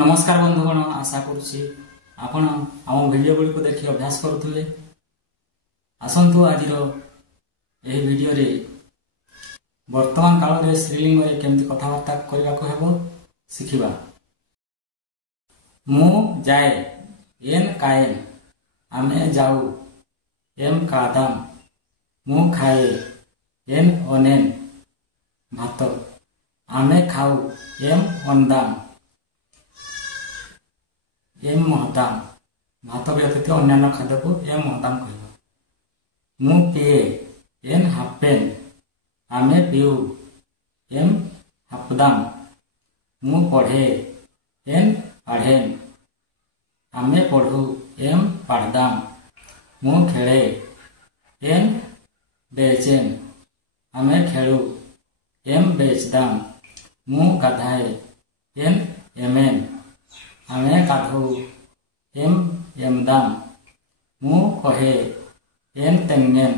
नमस्कार बंधुगण, आशा करुच्ची आपण आम वीडियो गुड़ी को देखि अभ्यास करुवे। आसतु आज वीडियो रे वर्तमान काल में स्त्रीलिंग में केमती कथबार्ता करने को हेबो शिखिबा। मु जाए एन कायम, आमे जाऊ एम कादाम, मु खाए एन अनेन भात, आमे खाऊ एम अंदाम एम महदाम, भात व्यतीत अन्य खाद्य को एम महदाम कह। मु पिए एन हापेन, आमे पीऊ एम हापदाम, मु पढ़े एन पढ़ेन, आमे पढ़ू एम पढ़दाम, मु खेले एन बेचेन, आमे खेलू एम बेचदाम, मु गाधाए एन एमेन, आमे काढू एम एमदाम, मु कहे एन तेंगेन,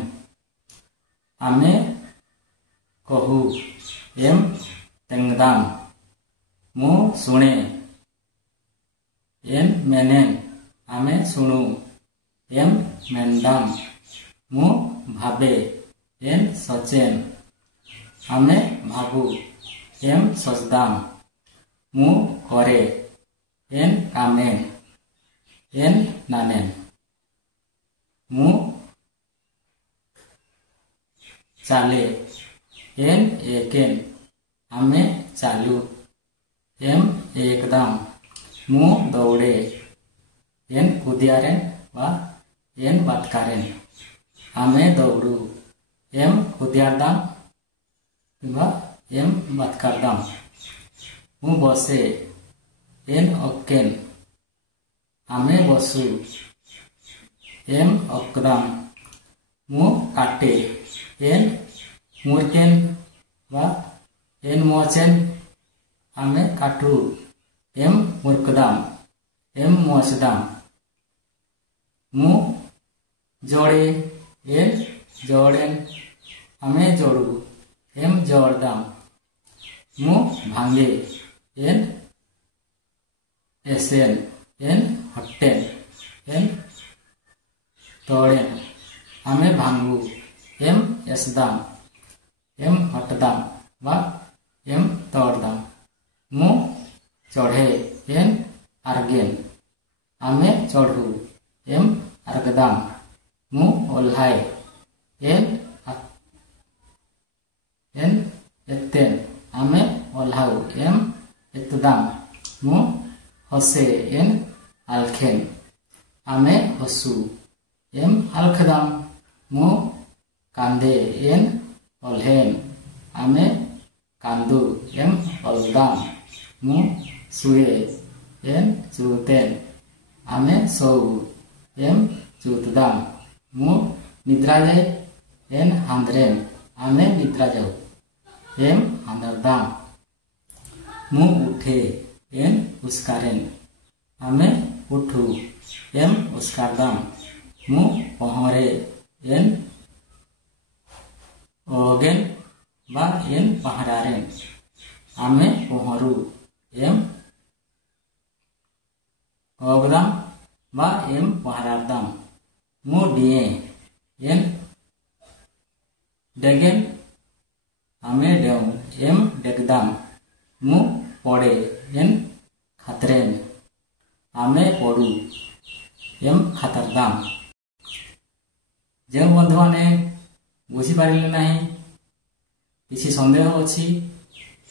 आमे कहू एम तेंगदाम, मु सुने एन मेनेन, आमे सुनू एम मेनदाम, मु भाबे एन सचेन, आमे भाबू एम सचदाम, मु करे एन कामेन एन नानेन, मु चाले एन एकेन, आमे चालू एम एकदम, मु दौड़े एन कुदियारेन वा एन बातकारेन, आमे दौड़ू एम कुदियारदाम वा एम बातकारदाम, मु बसे एन अक्केन, आमे बसू एम अक्कदाम, मु काटे एन मुरकेन वा एन मोचेन, आमे काटू एम मुरकदाम एम मोचदाम, मु जोड़े एन जोड़ेन, आमे जोड़ू एम जोड़दाम, मु भांगे एन एसेन एन हट्टेन एन तोड़ेन, आमे भांगू एम एसदाम एम हटदाम वा एम तोड़दाम, मु चढ़े एन आर्गेन, आमे चढ़ू एम आर्गदाम, मु ओल्हाए एन एत्तेन, आमे ओल्हाऊ एम एत्तदाम, मु हसे एन आलखेन, आमे हसू एम आलखदाम, मु कांदे एन ओल्हेन, आमे कांदू एम ओल्दाम, मु सुए एन चूतेन, आमे सौ एम चूतदाम, मु निद्राजे एन हांद्रेन, आमे निद्रा जाऊ एम हांदरदाम, मु उठे एन उस्कारेन, आमे उठू एम उस्कारदाम, मु पहरे एन ओगेन बा एन पहरारेन, आमे पहरू एम ओगदाम बा एम पहरारदाम, मु डिए एन डेगेन, आमे डेऊ एम डेगदाम, मु पड़े एन खातरेन, आमे पड़ू एम खातरदाम। जो बंधु मैंने बुझीपारे ना किसी सन्देह अच्छी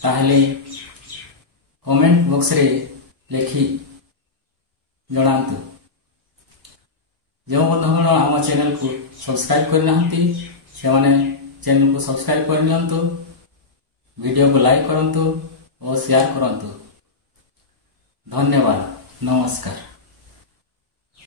ताहले कमेंट बॉक्स रे लिखि जनातु। जो बंधुगण आम चैनल को सब्सक्राइब करना से चैनल को सब्सक्राइब करनियंतु, वीडियो को लाइक करंतु और शेयर करंतु। धन्यवाद, नमस्कार।